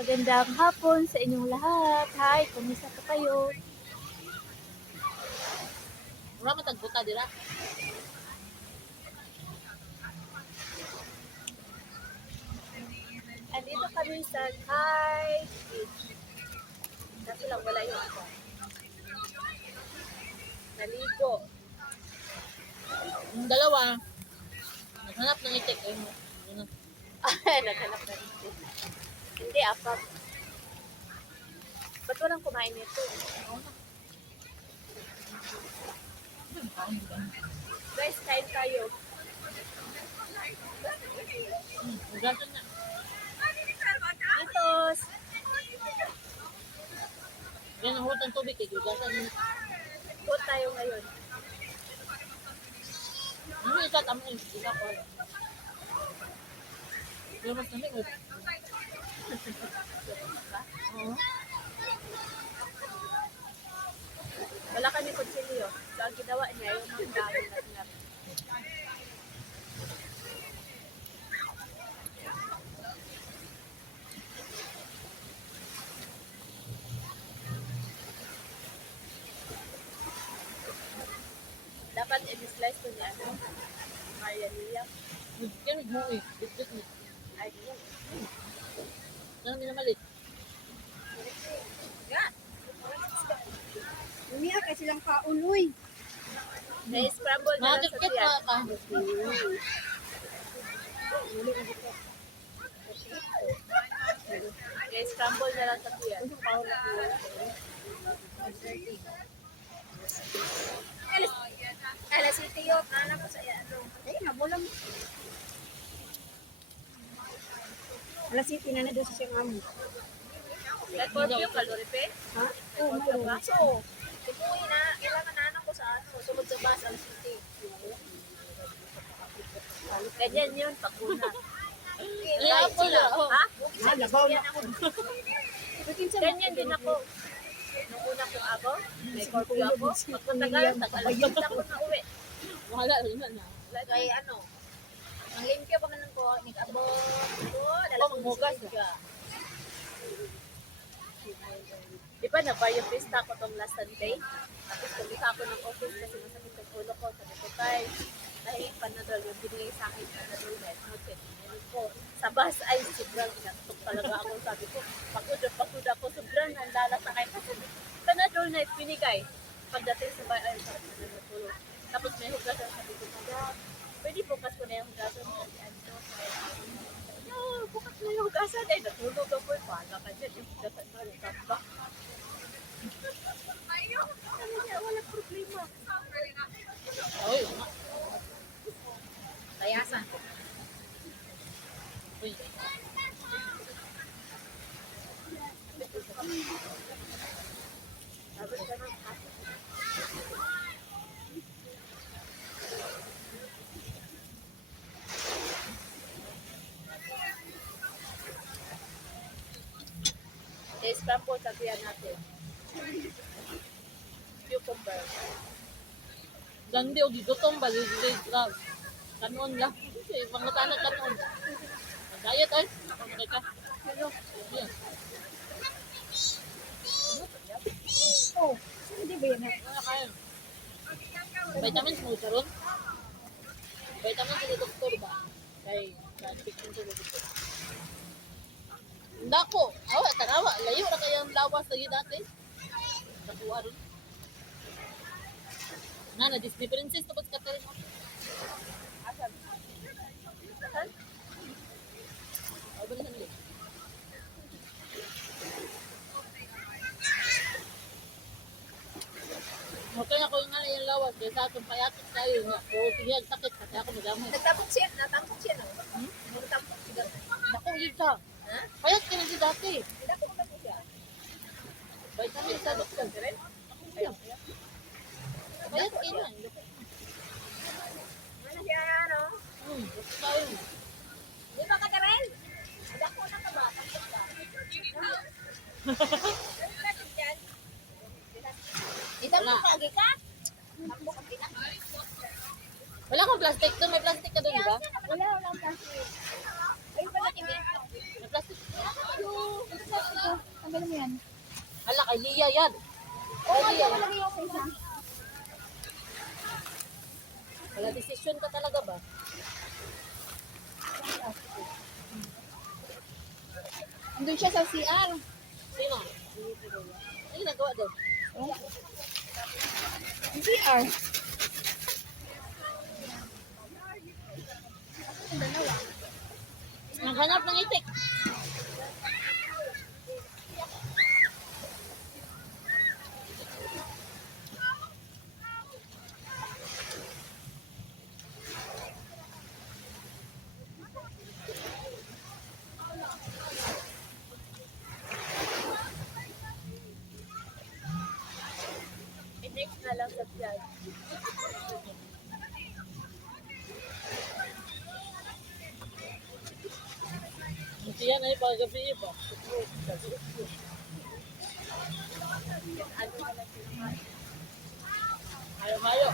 Magandang hapon sa inyong lahat. Hi, kumusta po kayo? Wala man tagbuta dira. Andito kami sa Thai Beach. Kaso lang wala yung ako. Naligo. Yung dalawa, naghanap ng itik. Naghanap na dito. Hindi, apag. Ba't walang kumain nito? Guys, kain tayo. Ugasan na. Itos! Yan ang hutang tubig kay ugasan na. Food tayo ngayon. Ano isa tamo yung isa ko. Pero mas namin. Oo. Wala kami kutsilyo. So, ang ginawa niya, yung mga dami na sinap. Dapat i-slice ko niya, ano? Maria Lia. Kaya mo eh. Bit mo. Ay, yun. Nang minamalit. Nga! Umiya kay silang kaunoy. Na-scramble na lang sa Nakakit tiyan. ka. Na-scramble na lang sa tiyan. Alas ito yun. Nana ko sa ano. Ay, nabulang. Alas city na na doon sa siyang amo. Blood curfew, kaloripe. Ha? Oo, Sa mayroon. baso. Tipuin na. Kailangan nanan ko sa ano. Sunod sa bus, alas city. Ganyan yun, pagkuna. Ay, ako na. Ha? Ah, labaw na. Ganyan din ako. Nung una kong ako, may curfew ako. Pagkatagal, nag-alas ako na uwi. Wala rin na. Kaya ano, ang limpyo pa man ko, nag-abot. Oh, maghugas ka. Di ba, nag-barrio pista ko tong last Sunday? Tapos kumita ako ng office kasi masakit ang ulo ko. Sabi ko, tay, dahil panadol, yung binigay sa akin panadol na ito. Ko, sa bus ay sobrang inaktok talaga ako. Sabi ko, pagod ako, sobrang nandala sa akin. Kasi panadol na pinigay. Pagdating sa bahay, ay, sabi ko, natulog. Tapos may hugasan, sabi ko, madam, pwede bukas ko na yung hugasan mo kasi ano. Bukas na yung hugasan. Ay, natulog ako. Pahala ka dyan. Yung hugasan mo, yung kamba. Ayaw, wala problema. Oy, Layasan. uy. Tapos ka ng scramble sabihan natin. Cucumber. Gandi o gigutom ba? Grab. Kanon lang. Kasi mga tanag kanon. Diet ay. Ako na ka. Yan. Oh, hindi ba yan? Wala kayo. Vitamins mo karon. Vitamins sa doktor ba? Kay na-pick mo sa doktor. Dako, awa tanawa, layo ra kayang lawas lagi dati. Nakuha ron. Na differences to ka tayo mo. Asan? Asan? Ay ba na okay na ko nga yung lawas kaya sa atong payatot tayo nga. O sige, sakit kasi ako magamay. Nagtapok siya, natangkot siya, no? Nagtapok siya. Dako yun ka. Ha? Payat ka na si dati. Nagtapok ba siya? Vitamin sa doktor. Rin? Ayun. Payat ka na. Ano siya, ano? Gusto tayo. Di ba ka rin? Dako na ka ba? Tangkot ka? Itangkot ka, agi ka? Tangkot ka, agi ka? Wala kang plastic doon. May plastic ka doon, di ba? Wala, plastic. Ayun pala, Kimi. May plastic. Yung, Ano mo yan? Hala, kay Lia yan. Oo, ano mo lang yung isa? Wala, desisyon ka talaga ba? Andun siya sa CR. Sino? Ano ginagawa doon? Ang CR. Naghanap ng itik. I-next na lang sa vlog. Hindi yan ay paggabi iba. Ano na lang sila. Hayo-hayo.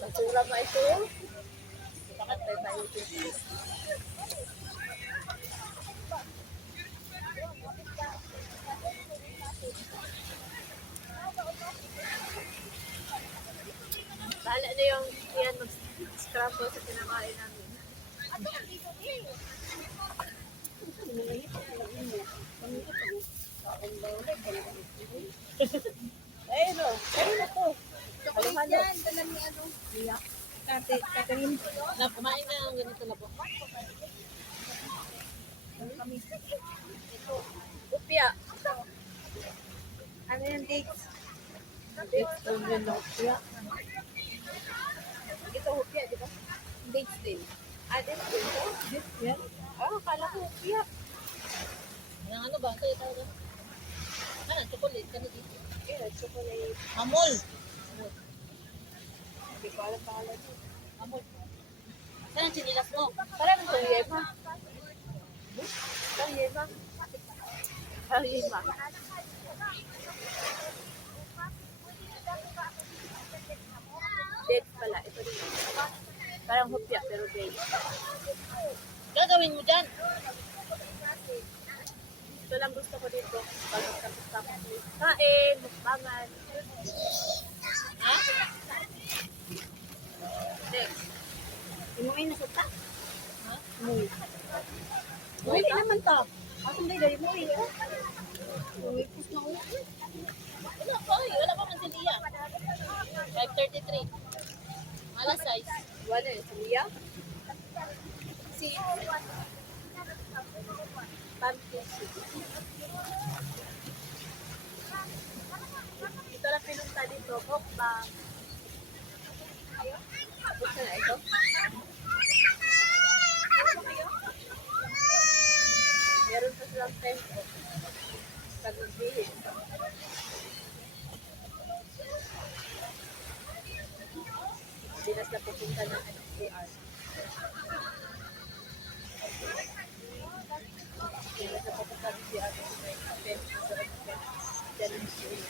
Basura mo ito. Pakatay tayo dito. Bahala na yung yan mag-scramble sa kinakain namin. Ayun o. Ayun ako. Halo-halo. Catherine. Na, kumain na ng ganito na po. Upya. Ano yung dates? Dates o yun o. Upya. Ito upya, di ba? Dates din. Dates din ito? Dates yan? Akala ko upya. Ano ba? Kaya talaga. Ano, chocolate ka na dito. Ayun, chocolate. Amol. Hindi ko alam pangalan niya. Amol. Saan ang sinilas mo? Parang ito yema. Parang yema. Parang yema. Dates pala. Ito rin. Parang hupya pero dates. Gagawin mo dyan. Ito lang gusto ko dito. Pag tapos-tapos. Kain, mukbangan. Ha? Next. Inuwi na sa ta. Ha? Inuwi. Uwi Uwi ka? naman to. Ako hindi dali mo eh. Uwi, pus na uwi. Wala pa eh. Wala pa man si Lia. 5:33. Alas 6. Wala yun. Samia? Si pumpkin soup. Ito lang pinunta dito. Mukbang. Buksan na ito. Meron pa silang tempo. Pag magbihis. Dinas na pupunta ng NCR. Dinas na pupunta ng NCR.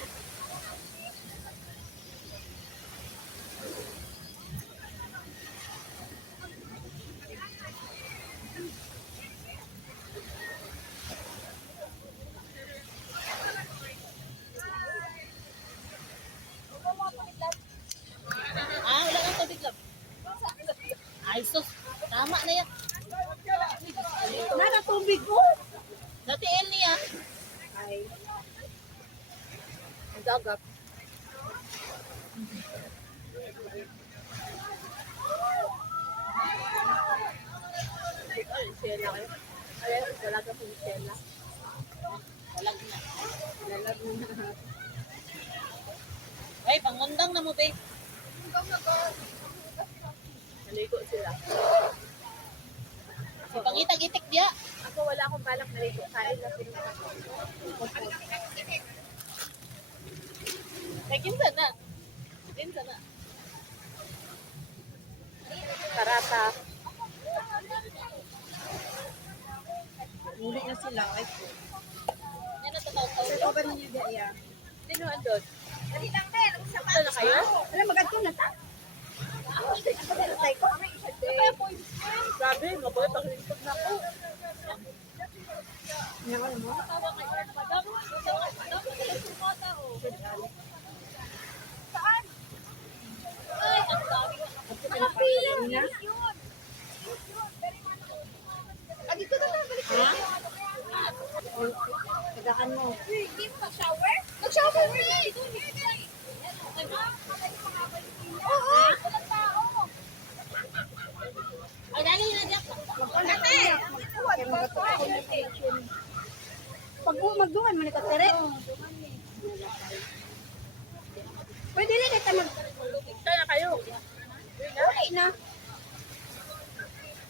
Ah, wala kang tubig lang. Ay, sus. Tama na yan. Nakatubig ko. Dati El niya. Ay. Ang dagat. Ay, Shella kayo. Ay, wala ka pong Shella. Walang na. Lalag mo na. Ay, pangundang na mo, babe. Naligo sila. Si pangitag-itik diya. Ako wala akong balak naligo. Kain na pinunta ko. Kaya kinsa na. Kinsa na. Karata. Uli na sila. Ay, Yan ang tataw-taw. ito ba ninyo daya? Sino andun? Ito na kayo? Wala magadto na ta. Tay ko. Grabe, mabuhay paglingkod na ako. Naman mo. Ina. Tagaan mo. Ay, dali na diyan. Kaya magato ako ng pension. Pag magduman mo nakatere. Pwede rin ito mag... Ito na kayo. Okay na.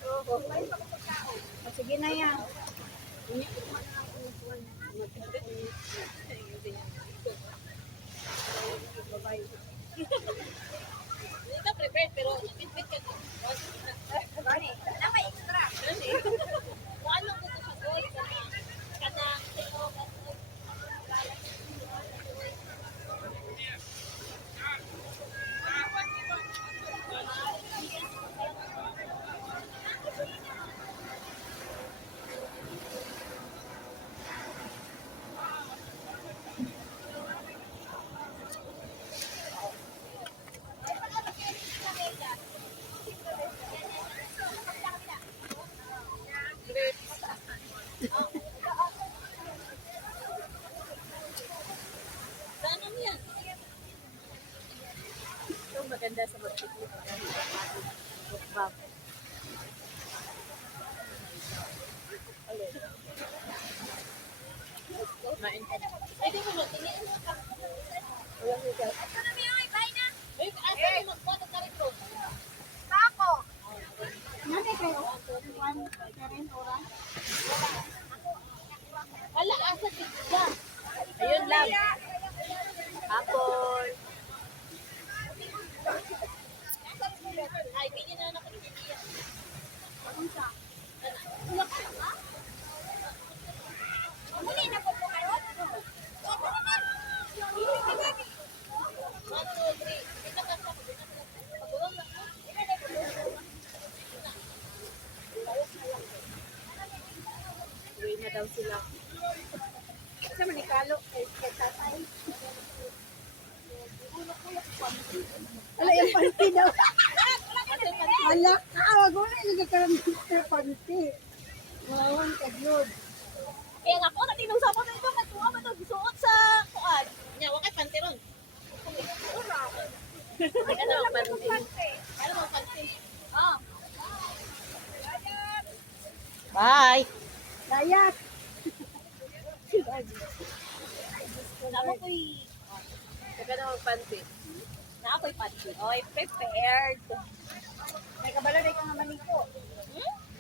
O, sige na yan. Hindi ka prepared, pero bit-bit ka to. Kung anong gusto sa goal, kanang sino, saan ano yan? Ito maganda sa mag-picnic. Mukbang. Kumain ka na. Pwede mo magtingin mo ka. Walang higal. Wait, asa mo magbuhat ang karito? Nanay kayo. Karen, oras. Wala, asa pizza. Ayun lang. Apple. Ay, ganyan na ako ni Tia. One, two, three. Ito ka sa pagulong na. Uwi na daw sila. Sa manikalo. Kay tatay. Wala yung panty daw. Wala. Wag mo na yung nagkaroon ng panty. Wawan ka, Lord. Kaya nga po, natinong sa mo na ito. Katuwa mo ito. Suot sa kuan. Nya, wakay pantiron. Ano ang pansin? Ano mo pantin? Ah. Bye! Layat. Namo ko'y Saka na magpansin. na ako'y pantin. Oy, prepared. May kabalo na ka nga maniko.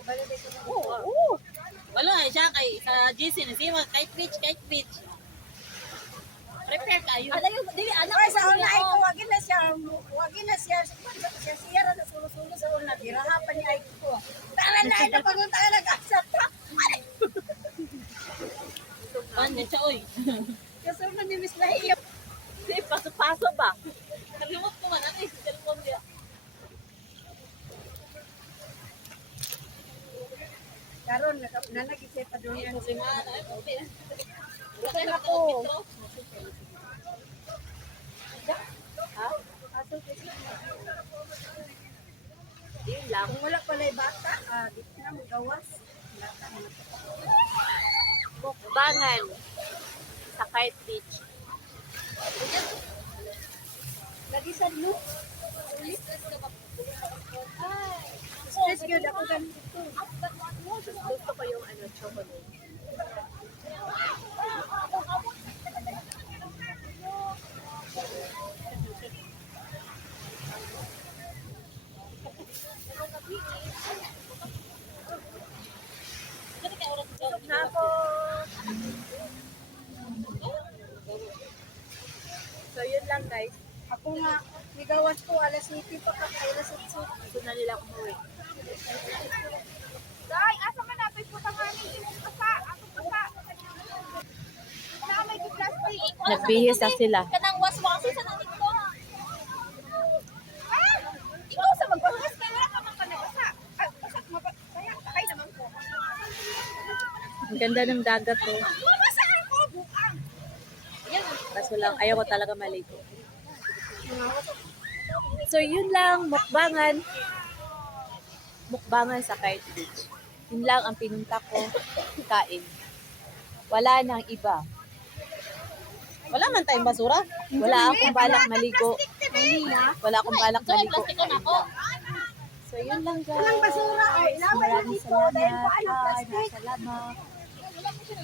Kabalo na ka nga maniko. Oo. Wala eh siya kay sa GC na siya kite beach. Prepare kayo. Ano yung dili anak Ay, sa una ay wagin na siya siya ra sa sulo-sulo sa una. Dirahapan niya ay ko. Tara na, ito pag tayo nag-asap. Ano siya oy. Kasunod ni Miss Lahiyap. Di paso-paso ba? Kalimot ko man ano eh, cellphone dia. Karon nanag-isip pa doon yan. Si Mana ay puti. Gusto na ko. Ha? Aso kasi. Yun lang. Kung wala pala yung bata, dito na magawas. Bata na. Mukbangan sa Kite Beach. Lagi sa no? Stress yun ako ganito. Gusto ko yung ano, chocolate. Kasi kay oras ko. Na ako. So yun lang guys. Ako nga, migawas ko, alas 7 pa ka, alas 8. Gusto na nila umuwi. Day, asa man natin po sa kami? Asa, ako pa sa. Na may gitlas pa Nagbihis na sila. Kanang waswasi sa nandito. Ikaw sa magbawas kaya wala ka man panabasa. Basta kaya sakay naman ko. Ang ganda ng dagat to. Babasahan ko buang. Kaso lang, ayaw ko talaga maligo. So, yun lang, mukbangan. Mukbangan sa Kite Beach. Yun lang ang pinunta ko, kain. Wala nang iba. Wala man tayong basura. Wala akong balak maligo. Wala akong balak Ito, maligo. plastic ko na ako. So, yun lang guys. Walang basura. Ay, ilaway na Maraming dito. Dahil salamat. paano Ay, plastic? salamat. Wala mo siya.